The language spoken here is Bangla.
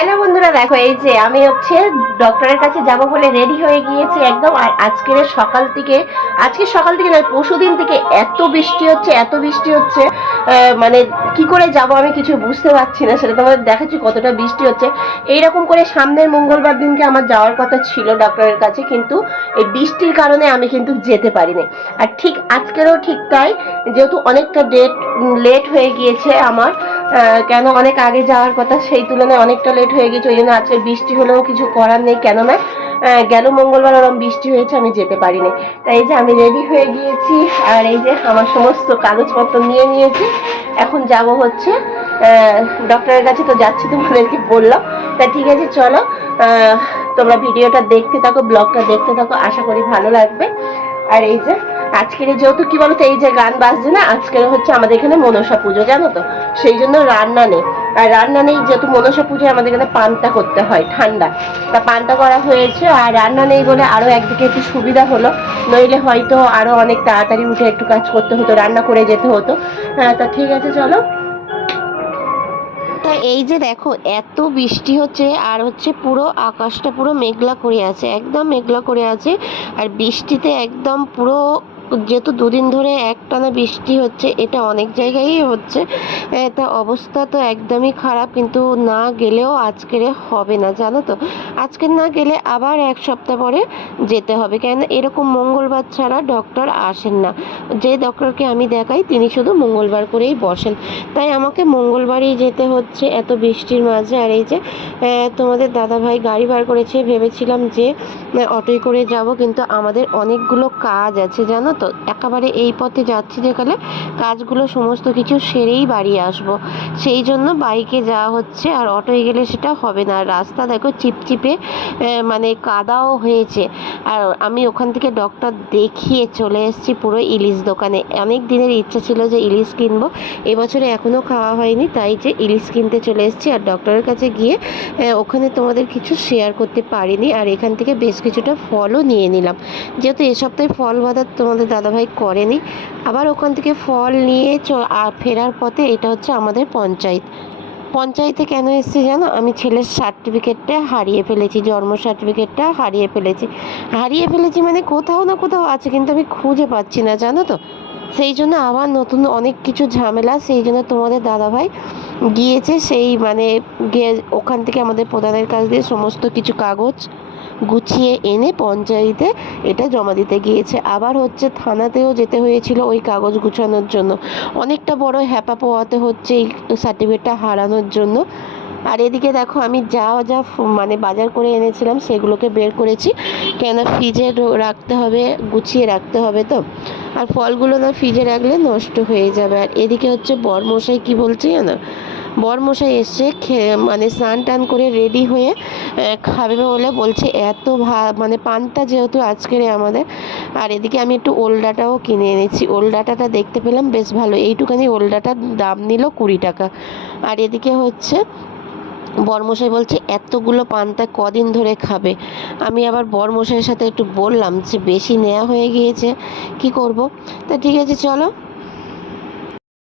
হ্যালো বন্ধুরা, দেখো এই যে আমি ডক্টরের কাছে যাব বলে রেডি হয়ে গিয়েছি একদম। আর আজকে সকাল থেকে নয়, পরশুদিন থেকে এত বৃষ্টি হচ্ছে, এত বৃষ্টি হচ্ছে, মানে কি করে যাব আমি কিছু বুঝতে পারছি না। সেটা তোমাদের দেখাচ্ছি কতটা বৃষ্টি হচ্ছে। এইরকম করে সামনের মঙ্গলবার দিনকে আমার যাওয়ার কথা ছিল ডক্টরের কাছে, কিন্তু এই বৃষ্টির কারণে আমি কিন্তু যেতে পারিনি। আর ঠিক আজকেরও ঠিক তাই, যেহেতু অনেকটা লেট হয়ে গিয়েছে আমার, কেন অনেক আগে যাওয়ার কথা, সেই তুলনায় অনেকটা লেট হয়ে গেছে। ওই জন্য আজকে বৃষ্টি হলেও কিছু করার নেই, কেননা গেল মঙ্গলবার ওরকম বৃষ্টি হয়েছে, আমি যেতে পারিনি। তাই এই যে আমি রেডি হয়ে গিয়েছি, আর এই যে আমার সমস্ত কাগজপত্র নিয়ে নিয়েছি। এখন যাব ডক্টরের কাছে, তো যাচ্ছি তোমাদেরকে বললাম। তা ঠিক আছে, চলো তোমরা ভিডিওটা দেখতে থাকো, ব্লগটা দেখতে থাকো, আশা করি ভালো লাগবে। আর এই যে আজকের যেহেতু কি বলতো, এই যে গান বাজছে না, আজকের আমাদের এখানে মনসা পুজো, জানো তো, সেই জন্য রান্না নেই। আর রান্না নেই যেহেতু মনসা পুজোয় আমাদের এখানে পান্তা করতে হয় ঠান্ডা, তা পান্তা করা হয়েছে। আর রান্না নেই বলে আরও একদিকে একটু সুবিধা হলো, নইলে হয়তো আরও অনেক তাড়াতাড়ি উঠে একটু কাজ করতে হতো, রান্না করে যেতে হতো। হ্যাঁ, তা ঠিক আছে, চলো। তা এই যে দেখো, এত বৃষ্টি হচ্ছে, আর পুরো আকাশটা পুরো মেঘলা করে আছে, একদম মেঘলা করে আছে। আর বৃষ্টিতে একদম পুরো, যেহেতু দুদিন ধরে একটানা বৃষ্টি হচ্ছে, এটা অনেক জায়গায়ই হচ্ছে, তা অবস্থা তো একদমই খারাপ। কিন্তু না গেলেও আজকের হবে না, জানো তো, আজকের না গেলে আবার এক সপ্তাহ পরে যেতে হবে, কেন এরকম মঙ্গলবার ছাড়া ডক্টর আসেন না। যে ডক্টরকে আমি দেখাই তিনি শুধু মঙ্গলবার করেই বসেন, তাই আমাকে মঙ্গলবারই যেতে হচ্ছে এত বৃষ্টির মাঝে। আর এই যে তোমাদের দাদাভাই গাড়ি বার করেছে, ভেবেছিলাম যে অটোয় করে যাব, কিন্তু আমাদের অনেকগুলো কাজ আছে, জানো তো, একেবারে এই পথে যাচ্ছি যেখানে কাজগুলো সমস্ত কিছু সেরেই বাড়ি আসব, সেই জন্য বাইকে যাওয়া হচ্ছে। আর অটোয় গেলে সেটা হবে না। রাস্তা দেখো চিপচিপে, মানে কাদাও হয়েছে। আর আমি ওখান থেকে ডক্টর দেখিয়ে চলে এসেছি পুরো ইলিশ দোকানে। অনেক দিনের ইচ্ছা ছিল যে ইলিশ কিনবো, এবছরে এখনও খাওয়া হয়নি, তাই যে ইলিশ কিনতে চলে এসেছি। আর ডক্টরের কাছে গিয়ে ওখানে তোমাদের কিছু শেয়ার করতে পারিনি, আর এখান থেকে বেশ কিছুটা ফলও নিয়ে নিলাম, যেহেতু এ সপ্তাহে ফল বাজার তোমাদের দাদাভাই করেনি। আবার ওখান থেকে ফল নিয়ে ফেরার পথে, এটা হচ্ছে আমাদের পঞ্চায়েতে কেন এসেছি জানো, আমি ছেলের সার্টিফিকেটটা হারিয়ে ফেলেছি, জন্ম সার্টিফিকেটটা হারিয়ে ফেলেছি মানে কোথাও না কোথাও আছে, কিন্তু আমি খুঁজে পাচ্ছি না, জানো তো। সেই জন্য আবার নতুন অনেক কিছু ঝামেলা, সেই জন্য তোমাদের দাদাভাই গিয়েছে, সেই মানে গিয়ে ওখান থেকে আমাদের প্রধানের কাছ দিয়ে সমস্ত কিছু কাগজ গুছিয়ে এনে পঞ্চায়েতে এটা জমা দিতে গিয়েছে। আবার থানাতেও যেতে হয়েছিল ওই কাগজ গুছানোর জন্য, অনেকটা বড় হ্যাপা পোহাতে হচ্ছে এই সার্টিফিকেটটা হারানোর জন্য। আর এদিকে দেখো, আমি যা মানে বাজার করে এনেছিলাম সেগুলোকে বের করেছি, কেন ফ্রিজে রাখতে হবে, গুছিয়ে রাখতে হবে তো। আর ফলগুলো না ফ্রিজে রাখলে নষ্ট হয়ে যাবে। আর এদিকে বরমশাই কি বলছে জানো, বরমশাই এসছে মানে স্নান টান করে রেডি হয়ে খাবে বলে বলছে, এত মানে পান্তা যেহেতু আজকের আমাদের। আর এদিকে আমি একটু ওলডাটাও কিনে এনেছি, ওলডাটাটা দেখতে পেলাম বেশ ভালো, এইটুখানি ওলডাটার দাম নিল 20 টাকা। আর এদিকে বরমশাই বলছে এতগুলো পান্তা কদিন ধরে খাবে। আমি আবার বরমশাইয়ের সাথে একটু বললাম যে বেশি নেওয়া হয়ে গিয়েছে, কি করব। তা ঠিক আছে, চলো।